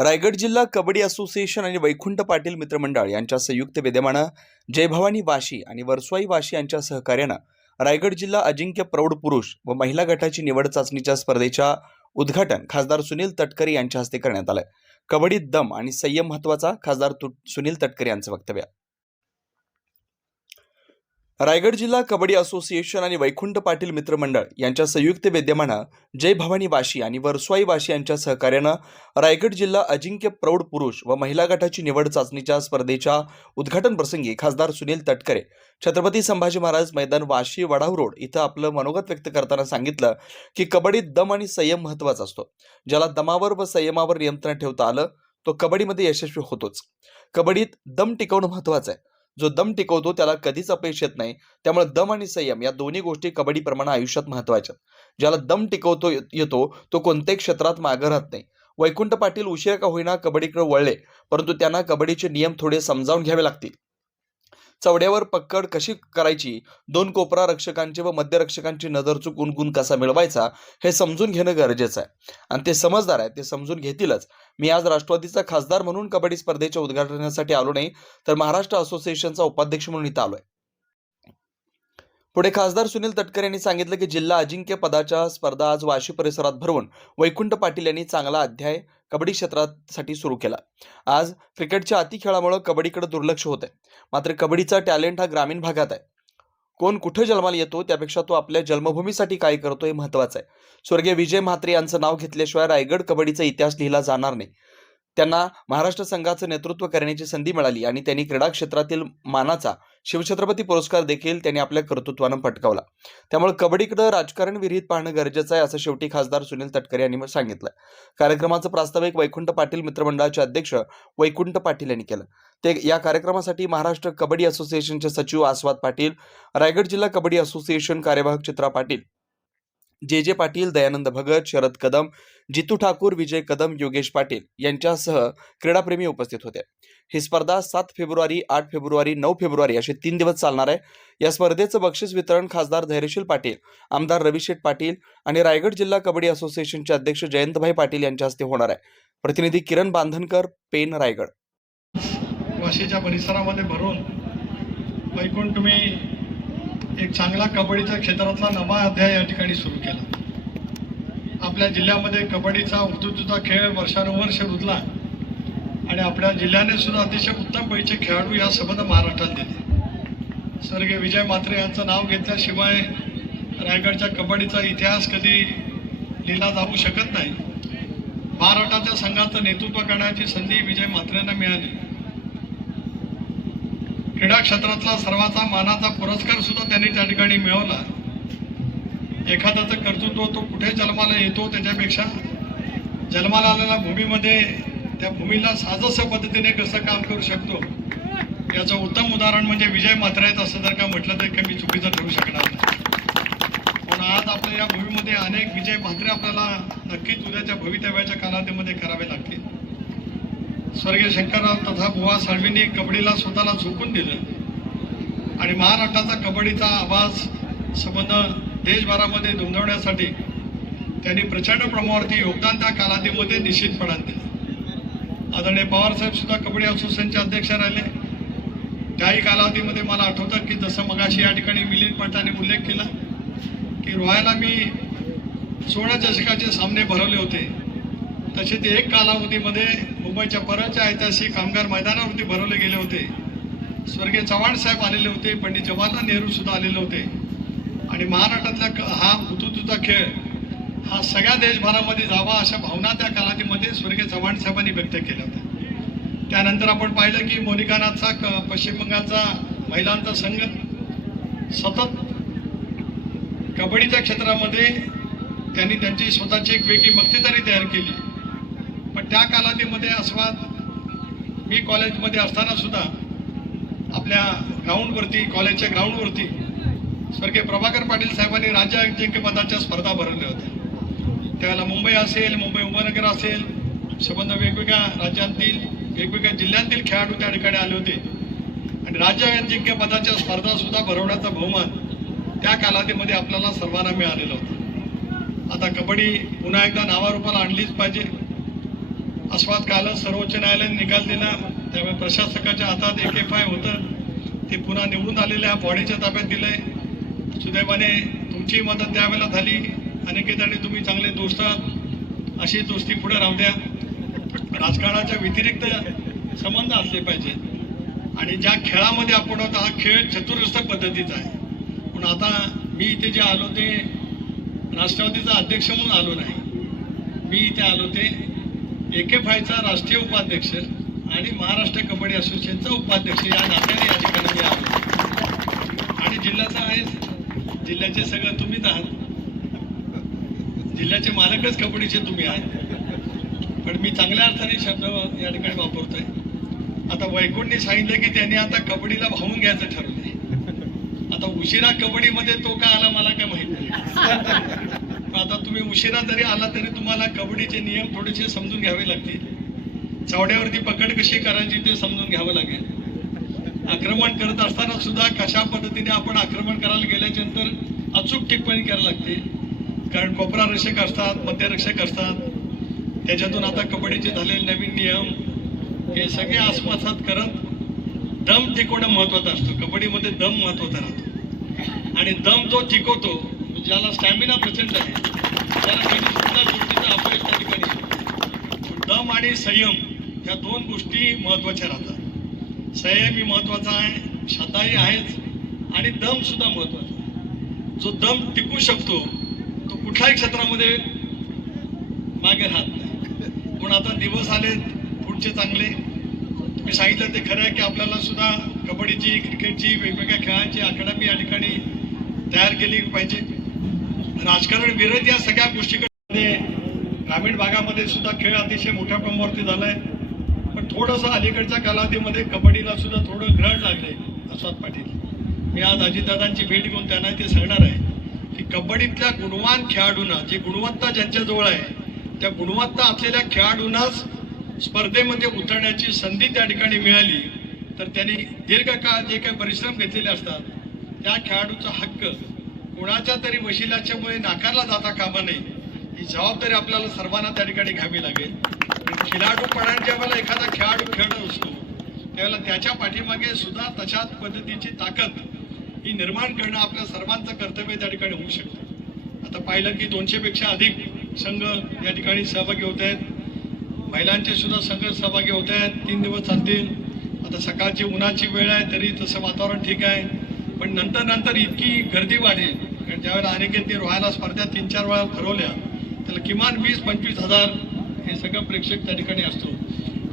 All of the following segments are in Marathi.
रायगड जिल्हा कबड्डी असोसिएशन आणि वैकुंठ पाटील मित्रमंडळ यांच्या संयुक्त विद्यमानं जयभवानी वाशी आणि वरसवाई वाशी यांच्या सहकार्यानं रायगड जिल्हा अजिंक्य प्रौढ पुरुष व महिला गटाची निवड चाचणीच्या स्पर्धेच्या उद्घाटन खासदार सुनील तटकरे यांच्या हस्ते करण्यात आलं. कबड्डीत दम आणि संयम महत्त्वाचा खासदार सुनील तटकरे यांचं वक्तव्य. रायगड जिल्हा कबड्डी असोसिएशन आणि वैकुंठ पाटील मित्रमंडळ यांच्या संयुक्त विद्यमानं जय भवानी वाशी आणि वरसवाई वाशी यांच्या सहकार्यानं रायगड जिल्हा अजिंक्य प्रौढ पुरुष व महिला गटाची निवड चाचणीच्या स्पर्धेच्या उद्घाटन प्रसंगी खासदार सुनील तटकरे छत्रपती संभाजी महाराज मैदान वाशी वडाव रोड इथं आपलं मनोगत व्यक्त करताना सांगितलं की कबड्डीत दम आणि संयम महत्त्वाचा असतो. ज्याला दमावर व संयमावर नियंत्रण ठेवता आलं तो कबड्डीमध्ये यशस्वी होतोच. कबड्डीत दम टिकवणं महत्वाचं आहे. जो दम टिकवतो त्याला कधीच अपयश येत नाही. त्यामुळे दम आणि संयम या दोन्ही गोष्टी कबड्डी प्रमाणे आयुष्यात महत्त्वाच्या ज्याला दम टिकवतो येतो तो कोणत्याही क्षेत्रात मागं राहत नाही. वैकुंठ पाटील उशीर का होईना कबड्डीकडे वळले परंतु त्यांना कबड्डीचे नियम थोडे समजावून घ्यावे लागतील. चवड्यावर पक्कड कशी करायची? दोन कोपरा रक्षकांची व मध्यरक्षकांची नजर चुकून गुण कसा मिळवायचा? हे समजून घेणं गरजेचं आहे. आणि ते समजदार आहे ते समजून घेतीलच. मी आज राष्ट्रवादीचा खासदार म्हणून कबड्डी स्पर्धेच्या उद्घाटनासाठी आलो नाही तर महाराष्ट्र असोसिएशनचा उपाध्यक्ष म्हणून इथं आलोय. पुढे खासदार सुनील तटकरे यांनी सांगितलं की जिल्हा अजिंक्य पदाच्या स्पर्धा आज वाशी परिसरात भरवून वैकुंठ पाटील यांनी चांगला अध्याय कबड्डी क्षेत्रासाठी सुरू केला. आज क्रिकेटच्या अतिखेळामुळे कबड्डीकडे दुर्लक्ष होत आहे मात्र कबड्डीचा टॅलेंट हा ग्रामीण भागात आहे. कोण कुठं जन्माला येतो त्यापेक्षा तो आपल्या जन्मभूमीसाठी काय करतो हे महत्वाचं आहे. स्वर्गीय विजय म्हात्रे यांचं नाव घेतल्याशिवाय रायगड कबड्डीचा इतिहास लिहिला जाणार नाही. त्यांना महाराष्ट्र संघाचं नेतृत्व करण्याची संधी मिळाली आणि त्यांनी क्रीडा क्षेत्रातील मानाचा शिवछत्रपती पुरस्कार देखील त्यांनी आपल्या कर्तृत्वानं पटकावला. त्यामुळे कबड्डीकडे राजकारण विरहित पाहणं गरजेचं आहे असं शेवटी खासदार सुनील तटकरे यांनी सांगितलं. कार्यक्रमाचं प्रास्ताविक वैकुंठ पाटील मित्रमंडळाचे अध्यक्ष वैकुंठ पाटील यांनी केलं. ते या कार्यक्रमासाठी महाराष्ट्र कबड्डी असोसिएशनचे सचिव आस्वाद पाटील रायगड जिल्हा कबड्डी असोसिएशन कार्यवाहक चित्रा पाटील जे जे पाटील दयानंद भगत शरद कदम जितू ठाकूर विजय कदम योगेश पाटील यांच्यासह क्रीडाप्रेमी उपस्थित होते. ही स्पर्धा सात फेब्रुवारी आठ फेब्रुवारी नऊ फेब्रुवारी असे तीन दिवस चालणार आहे. या स्पर्धेचं बक्षीस वितरण खासदार धैर्यशील पाटील आमदार रविशेठ पाटील आणि रायगड जिल्हा कबड्डी असोसिएशनचे अध्यक्ष जयंतभाई पाटील यांच्या हस्ते होणार आहे. प्रतिनिधी किरण बांधनकर पेन रायगड. वाशीच्या परिसरामध्ये भरून ऐकून तुम्ही एक चांगला कबड्डीच्या क्षेत्रातला नवा अध्याय या ठिकाणी सुरू केला. आपल्या जिल्ह्यामध्ये कबड्डीचा उतुतुचा खेळ वर्षानुवर्ष रुजला आणि आपल्या जिल्ह्याने सुद्धा अतिशय उत्तम पैसे खेळाडू या संबंध महाराष्ट्रात दिले. स्वर्गीय विजय म्हात्रे यांचं नाव घेतल्याशिवाय रायगडच्या कबड्डीचा इतिहास कधी लिहिला जाऊ शकत नाही. महाराष्ट्राच्या संघाचं नेतृत्व करण्याची संधी विजय म्हात्रेंना मिळाली. क्रीडा क्षेत्रातला सर्वाचा मानाचा पुरस्कार सुद्धा त्यांनी त्या ठिकाणी मिळवला. एखाद्याचं कर्तृत्व तो कुठे जन्माला येतो त्याच्यापेक्षा जन्माला आलेल्या भूमीमध्ये त्या भूमीला साजस पद्धतीने कसं काम करू शकतो याचं उत्तम उदाहरण म्हणजे विजय मात्र आहेत असं जर का म्हटलं तर कमी चुकीचं ठरू शकणार पण आज आपल्या या भूमीमध्ये अनेक विजय मात्रे आपल्याला नक्कीच उद्याच्या भवितव्याच्या कालावधीमध्ये करावे लागतील. स्वर्गीय शंकरराव तथा बुवा साळवींनी कबड्डीला स्वतःला झोकून दिलं. आणि महाराष्ट्राचा कबड्डीचा आवाज संबंध देशभरामध्ये नोंदवण्यासाठी त्यांनी प्रचंड प्रमाणावरती योगदान त्या कालावधीमध्ये निश्चितपणाने दिलं. आदरणीय पवारसाहेब सुद्धा कबड्डी असोसिएशनचे अध्यक्ष राहिले. त्याही कालावधीमध्ये मला आठवतं की जसं मगाशी या ठिकाणी मिलिंद पटाने उल्लेख केला की रोहायला मी सोळा चषकाचे सामने भरवले होते. तसे ते एक कालावधीमध्ये मुंबईच्या परळच्या ऐतिहासिक कामगार मैदानावरती भरवले गेले होते. स्वर्गीय चव्हाण साहेब आलेले होते पंडित जवाहरलाल नेहरू सुद्धा आलेले होते. आणि महाराष्ट्रातला क- हा हुतुतुचा खेळ हा सगळ्या देशभरामध्ये जावा अशा भावना त्या कालावधीमध्ये स्वर्गीय चव्हाण साहेबांनी व्यक्त केल्या होत्या. त्यानंतर आपण पाहिलं की मोनिकानाथचा क पश्चिम बंगालचा महिलांचा संघ सतत कबड्डीच्या क्षेत्रामध्ये त्यांनी त्यांची स्वतःची एक वेगळी मक्तेदारी तयार केली. पण त्या कालावधीमध्ये अस्वाद मी कॉलेजमध्ये असताना सुद्धा आपल्या ग्राउंडवरती कॉलेजच्या ग्राउंडवरती स्वर्गीय प्रभाकर पाटील साहेबांनी राज्य अजिंक्यपदाच्या स्पर्धा भरवल्या होत्या. त्यावेळेला मुंबई असेल मुंबई उपनगर असेल संबंध वेगवेगळ्या राज्यांतील वेगवेगळ्या जिल्ह्यांतील खेळाडू त्या ठिकाणी आले होते. आणि राज्य अजिंक्यपदाच्या स्पर्धा सुद्धा भरवण्याचा बहुमान त्या कालावधीमध्ये आपल्याला सर्वांना मिळालेलं होतं. आता कबड्डी पुन्हा एकदा नावारूपाला आणलीच पाहिजे. अस्वाद कालच सर्वोच्च न्यायालयाने निकाल दिला. त्यामुळे प्रशासकाच्या हातात एक एफ आय होतं. ते पुन्हा निवडून आलेल्या बॉडीच्या ताब्यात दिलंय. सुदैवाने तुमची मदत त्यावेळेला झाली. अनेकेतांनी तुम्ही चांगले दोस्त आहात. अशी दोस्ती पुढे राहू द्या. राजकारणाच्या व्यतिरिक्त संबंध असले पाहिजे आणि ज्या खेळामध्ये आपण आहोत हा खेळ चतुरस्थ पद्धतीचा आहे. पण आता मी इथे जे आलो ते राष्ट्रवादीचा अध्यक्ष म्हणून आलो नाही. मी इथे आलो ते एके फायचा राष्ट्रीय उपाध्यक्ष आणि महाराष्ट्र कबड्डी असोसिएशनचा उपाध्यक्ष या नात्याने या ठिकाणी मी आलो. आणि जिल्ह्याचा आहे जिल्ह्याचे सगळं तुम्हीच आहात. जिल्ह्याचे मालकच कबड्डीचे तुम्ही आहात. पण मी चांगल्या अर्थाने शब्द या ठिकाणी वापरतोय. आता वैकुंठनी सांगितलं की त्यांनी आता कबड्डीला भावून घ्यायचं ठरवलंय. आता उशिरा कबड्डीमध्ये तो का आला मला काय माहीत नाही. आता तुम्ही उशिरा जरी आला तरी तुम्हाला कबड्डीचे नियम थोडेसे समजून घ्यावे लागतील. चावड्यावरती पकड कशी करायची ते समजून घ्यावं लागेल. आक्रमण करत असताना सुद्धा कशा पद्धतीने आपण आक्रमण करायला गेल्याच्यानंतर अचूक टिप्पणी करायला लागते. कारण कोपरा रक्षक असतात मध्यरक्षक असतात. त्याच्यातून आता कबड्डीचे झालेले नवीन नियम हे सगळे आसपासात करत दम टिकवणं महत्वाचं असतं. कबड्डीमध्ये दम महत्त्वाचा राहतो. आणि दम जो टिकवतो ज्याला स्टॅमिना प्रचंड आहे त्याला कधी सुद्धा गोष्टीचा अपयश त्या ठिकाणी दम आणि संयम ह्या दोन गोष्टी महत्त्वाच्या राहतात. संयम ही महत्त्वाचा आहे श्रद्धाही आहेच आणि दम सुद्धा महत्त्वाचा आहे. जो दम टिकू शकतो तो कुठल्याही क्षेत्रामध्ये मागे राहत नाही. पण आता दिवस आले पुढचे चांगले. मी सांगितलं ते खरं आहे की आपल्याला सुद्धा कबड्डीची क्रिकेटची वेगवेगळ्या खेळांची अकॅडमी या ठिकाणी तयार केली पाहिजे. राजकारण विरोध या सगळ्या गोष्टीकडे ग्रामीण भागामध्ये सुद्धा खेळ अतिशय मोठ्या प्रमाणावरती झालाय. पण थोडंसं अलीकडच्या कालावधीमध्ये कबड्डीला सुद्धा थोडं ग्रहण लागले अस्वाद पाटील. मी आज अजितदादांची भेट घेऊन त्यांना ते सांगणार आहे की कबड्डीतल्या गुणवान खेळाडूंना जी गुणवत्ता ज्यांच्याजवळ आहे त्या गुणवत्ता असलेल्या खेळाडूंनाच स्पर्धेमध्ये उतरण्याची संधी त्या ठिकाणी मिळाली. तर त्यांनी दीर्घकाळ जे काही परिश्रम घेतलेले असतात त्या खेळाडूचा हक्क कुणाच्या तरी वशिलाच्यामुळे नाकारला जाता कामा नये. ही जबाबदारी आपल्याला सर्वांना त्या ठिकाणी घ्यावी लागेल. खिलाडूपणाने ज्यावेळेला एखादा खेळाडू खेळत असतो त्यावेळेला त्याच्या पाठीमागे सुद्धा तशाच पद्धतीची ताकद ही निर्माण करणं आपल्या सर्वांचं कर्तव्य त्या ठिकाणी होऊ शकतं. आता पाहिलं की दोनशेपेक्षा अधिक संघ या ठिकाणी सहभागी होत आहेत. महिलांचे सुद्धा संघ सहभागी होत आहेत. तीन दिवस चालतील. आता सकाळची उन्हाची वेळ आहे तरी तसं वातावरण ठीक आहे. पण नंतर नंतर इतकी गर्दी वाढेल. कारण ज्यावेळेला अनेकांनी रोहायला स्पर्धा तीन चार वेळा भरवल्या त्याला किमान वीस पंचवीस हजार हे सगळं प्रेक्षक त्या ठिकाणी असतो.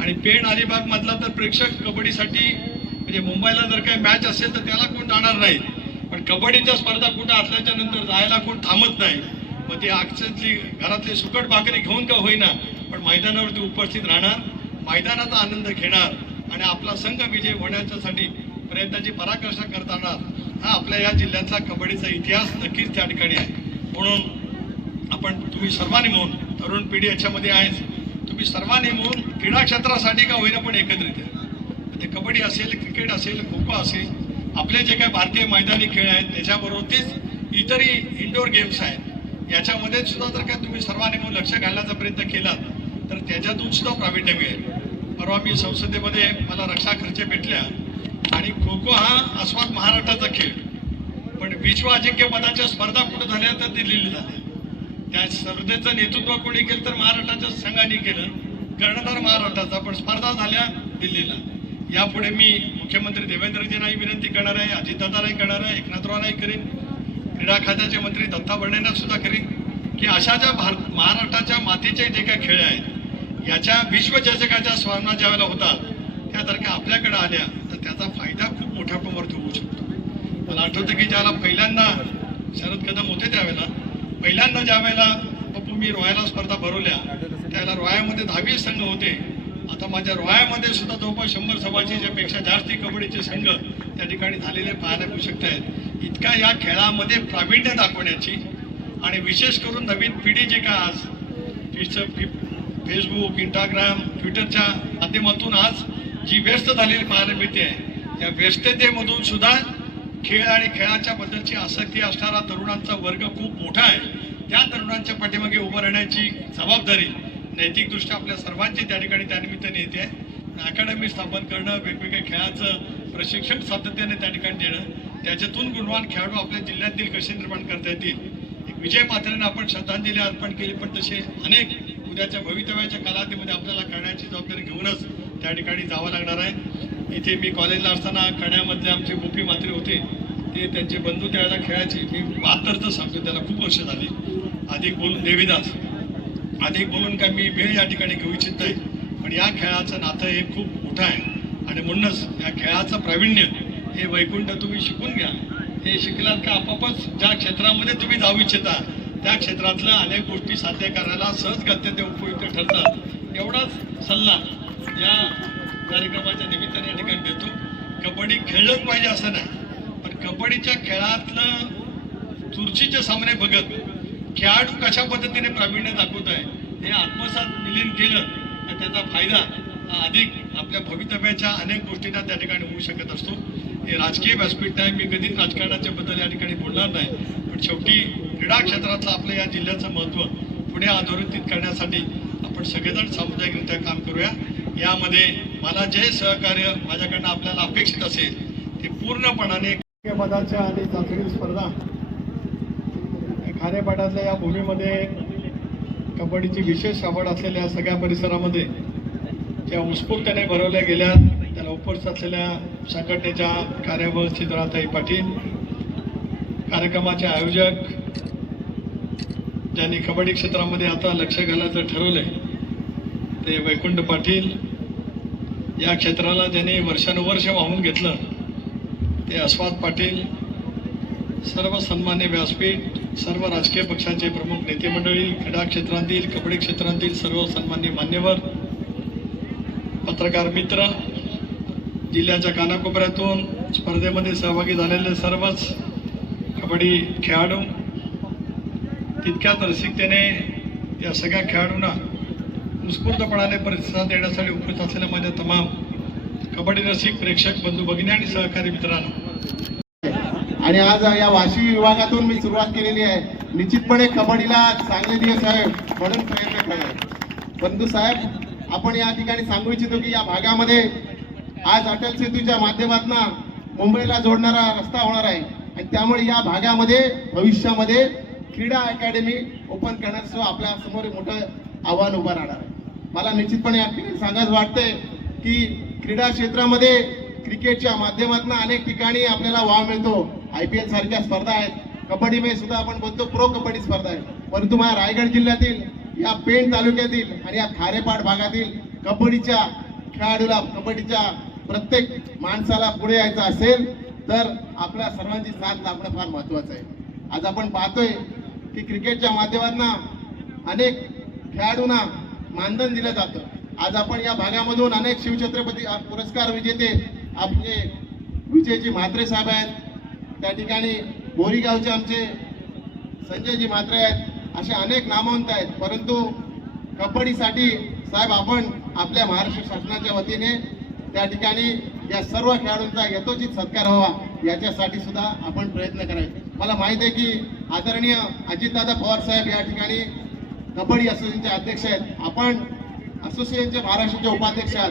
आणि पेण अलिबागमधला तर प्रेक्षक कबड्डीसाठी म्हणजे मुंबईला जर काही मॅच असेल तर त्याला कोण जाणार नाही. पण कबड्डीच्या स्पर्धा कुठं असल्याच्या नंतर जायला कोण थांबत नाही. मग ती अक्षरची घरातली सुकट भाकरी घेऊन का होईना पण मैदानावरती उपस्थित राहणार मैदानाचा आनंद घेणार आणि आपला संघ विजय होण्याच्यासाठी प्रयत्नाची पराकर्षा करताना हा आपल्या या जिल्ह्यातला कबड्डीचा इतिहास नक्कीच त्या ठिकाणी आहे. म्हणून आपण तुम्ही सर्वांनी मिळून तरुण पिढी याच्यामध्ये आहेच तुम्ही सर्वांनी मिळून क्रीडा क्षेत्रासाठी का होईना पण एकत्रित आहे. ते कबड्डी असेल क्रिकेट असेल खो खो असेल आपले जे काही भारतीय मैदानी खेळ आहेत त्याच्याबरोबर तेच इतरही इंडोर गेम्स आहेत. याच्यामध्ये सुद्धा जर काय तुम्ही सर्वांनी मिळून लक्ष घालण्याचा प्रयत्न केलात तर त्याच्यातून सुद्धा प्रावीण्य मिळेल. परवा मी संसदेमध्ये मला रक्षा खर्च भेटल्या आणि खो खो हा अस्वाद महाराष्ट्राचा खेळ. पण विश्व अजिंक्यपदाच्या स्पर्धा कुठं झाल्या तर दिल्लीला झाल्या. त्या स्पर्धेचं नेतृत्व कोणी केलं तर महाराष्ट्राच्या संघाने केलं. कर्णधार महाराष्ट्राचा पण स्पर्धा झाल्या दिल्लीला. यापुढे मी मुख्यमंत्री देवेंद्रजींनाही विनंती करणार आहे अजितदादालाही करणार आहे एकनाथरावलाही करेन. क्रीडा खात्याचे मंत्री दत्ता बर्डेंना सुद्धा करेन. की अशा ज्या भारत महाराष्ट्राच्या मातीचे जे काही खेळ आहेत याच्या विश्वचषकाच्या स्पर्धा ज्या वेळेला होतात त्यासारख्या आपल्याकडे आल्या त्याचा फायदा खूप मोठ्या प्रमाणात होऊ शकतो. मला आठवतं की ज्याला पहिल्यांदा शरद कदम होते त्यावेळेला पहिल्यांदा ज्या वेळेला पप्पू मी रोहायला स्पर्धा भरवल्या त्यावेळेला रॉयामध्ये दहावी संघ होते. आता माझ्या रॉयामध्ये सुद्धा जवळपास शंभर सव्वाशेच्या ज्यापेक्षा जास्ती कबड्डीचे संघ त्या ठिकाणी झालेले पाहायला मिळू शकत आहेत इतका या खेळामध्ये प्रावीण्य दाखवण्याची आणि विशेष करून नवीन पिढी जी का आज फेसबुक इंस्टाग्राम ट्विटरच्या माध्यमातून आज जी व्यस्त झालेली पाहायला मिळते आहे या व्यस्ततेमधून सुद्धा खेळ आणि खेळाच्या बद्दलची आसक्ती असणारा तरुणांचा वर्ग खूप मोठा आहे. त्या तरुणांच्या पाठीमागे उभं राहण्याची जबाबदारी नैतिकदृष्ट्या आपल्या सर्वांची त्या ठिकाणी त्यानिमित्ताने येते आहे. अकॅडमी स्थापन करणं वेगवेगळ्या खेळाचं प्रशिक्षण सातत्याने त्या ठिकाणी देणं त्याच्यातून गुणवान खेळाडू आपल्या जिल्ह्यातील कसे निर्माण करता येतील? एक विजय मात्रेनं आपण श्रद्धांजली अर्पण केली पण तसे अनेक उद्याच्या भवितव्याच्या कालावधीमध्ये आपल्याला करण्याची जबाबदारी घेऊनच त्या ठिकाणी जावं लागणार आहे. इथे मी कॉलेजला असताना कण्यामधले आमचे गोपी मात्रे होते. ते त्यांचे बंधू त्यावेळेला खेळायचे. मी बहात्तरचं सांगतो त्याला खूप वर्ष झाली. अधिक बोलून देवीदास. अधिक बोलून काय मी वेळ या ठिकाणी घेऊ इच्छित नाही. पण या खेळाचं नातं हे खूप मोठं आहे. आणि म्हणूनच या खेळाचं प्रावीण्य हे वैकुंठ तुम्ही शिकून घ्या. हे शिकलात का आपापच ज्या क्षेत्रामध्ये तुम्ही जाऊ इच्छिता त्या क्षेत्रातल्या अनेक गोष्टी साध्य करायला सहजगत्य ते उपयुक्त ठरतात. एवढाच सल्ला या कार्यक्रमाच्या निमित्ताने या ठिकाणी देतो. कबड्डी खेळलंच पाहिजे असं नाही. पण कबड्डीच्या खेळातलं चुरशीचे सामने बघत खेळाडू कशा पद्धतीने प्रावीण्य दाखवत आहे हे आत्मसात विलीन केलं तर त्याचा फायदा अधिक आपल्या भवितव्याच्या अनेक गोष्टींना त्या ठिकाणी होऊ शकत असतो. हे राजकीय व्यासपीठ आहे मी कधीच राजकारणाच्या बद्दल या ठिकाणी बोलणार नाही. पण शेवटी क्रीडा क्षेत्रातलं आपलं या जिल्ह्याचं महत्त्व पुढे अधोरेखित करण्यासाठी आपण सगळेजण सामुदायिकरित्या काम करूया. यामध्ये मला जे सहकार्य माझ्याकडनं आपल्याला अपेक्षित असेल ते पूर्णपणाने पदाच्या आणि चाचणी स्पर्धा खारेपाटातल्या या भूमीमध्ये कबड्डीची विशेष आवड असलेल्या सगळ्या परिसरामध्ये ज्या उत्स्फूर्तपणे भरवल्या गेल्या त्याला उपस्थित असलेल्या संघटनेच्या कार्याध्यक्ष सिद्धराताई पाटील कार्यक्रमाचे आयोजक ज्यांनी कबड्डी क्षेत्रामध्ये आता लक्ष घालायचं ठरवलंय ते वैकुंठ पाटील या क्षेत्राला ज्यांनी वर्षानुवर्ष वाहून घेतलं ते अस्वाद पाटील सर्व सन्मान्य व्यासपीठ सर्व राजकीय पक्षांचे प्रमुख नेते मंडळी क्रीडा क्षेत्रांतील कबड्डी क्षेत्रातील सर्व सन्मान्य मान्यवर पत्रकार मित्र जिल्ह्याच्या कानाकोपऱ्यातून स्पर्धेमध्ये सहभागी झालेले सर्वच कबड्डी खेळाडू तितक्याच रसिकतेने या सगळ्या खेळाडूंना उत्स्फूर्तपणाने प्रतिसाद देण्यासाठी उपस्थित असलेल्या माझ्या तमाम कबड्डी रसिक प्रेक्षक बंधू भगिनी आणि सहकारी मित्रांनो. आणि आज या वाशी विभागातून मी सुरुवात केलेली आहे. निश्चितपणे कबड्डीला चांगले दिवस आहे म्हणून प्रयत्न करणार बंधू साहेब आपण या ठिकाणी सांगू इच्छितो की या भागामध्ये आज अटल सेतूच्या माध्यमातून मुंबईला जोडणारा रस्ता होणार आहे. आणि त्यामुळे या भागामध्ये भविष्यामध्ये क्रीडा अकॅडमी ओपन करण्याचं आपल्यासमोर मोठं आव्हान उभं राहणार आहे. मला निश्चितपणे या ठिकाणी सांगायचं वाटतंय की क्रीडा क्षेत्रामध्ये क्रिकेटच्या माध्यमातून अनेक ठिकाणी आपल्याला वाव मिळतो. आय पी एल सारख्या स्पर्धा आहेत. कबड्डीमध्ये सुद्धा आपण बोलतो प्रो कबड्डी स्पर्धा आहे. परंतु माझ्या रायगड जिल्ह्यातील या पेण तालुक्यातील आणि या खारेपाट भागातील कबड्डीच्या खेळाडूला कबड्डीच्या प्रत्येक माणसाला पुढे यायचं असेल तर आपल्या सर्वांची साथ लाभणं फार महत्वाचं आहे. आज आपण पाहतोय की क्रिकेटच्या माध्यमातून अनेक खेळाडूंना मानधन दिलं जातं. आज आपण या भागामधून अनेक शिवछत्रपती पुरस्कार विजेते आपले विजयजी म्हात्रे साहेब आहेत. त्या ठिकाणी बोरीगावचे आमचे संजयजी म्हात्रे आहेत. असे अनेक नामवंत आहेत. परंतु कबड्डीसाठी साहेब आपण आपल्या महाराष्ट्र शासनाच्या वतीने त्या ठिकाणी या सर्व खेळाडूंचा यथोचित सत्कार व्हावा याच्यासाठी सुद्धा आपण प्रयत्न करायचे. मला माहीत आहे की आदरणीय अजितदादा पवार साहेब या ठिकाणी कबड्डी असोसिएशनचे अध्यक्ष आहेत. आपण असोसिएशनचे महाराष्ट्राचे उपाध्यक्ष आहात.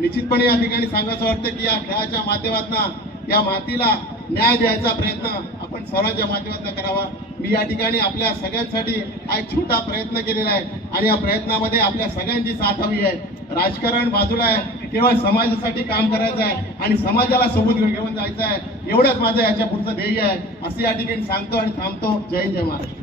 निश्चितपणे या ठिकाणी सांगायचं वाटतं की या खेळाच्या माध्यमातून या मातीला न्याय द्यायचा प्रयत्न आपण सर्वांच्या माध्यमातून करावा. मी या ठिकाणी आपल्या सगळ्यांसाठी हा एक छोटा प्रयत्न केलेला आहे आणि या प्रयत्नामध्ये आपल्या सगळ्यांची साथ हवी आहे. राजकारण बाजूला आहे. केवळ समाजासाठी काम करायचं आहे आणि समाजाला सोबत घेऊन जायचं आहे. एवढंच माझं याच्या पुढचं ध्येय आहे. असं या ठिकाणी सांगतो आणि थांबतो. जय जय महाराष्ट्र.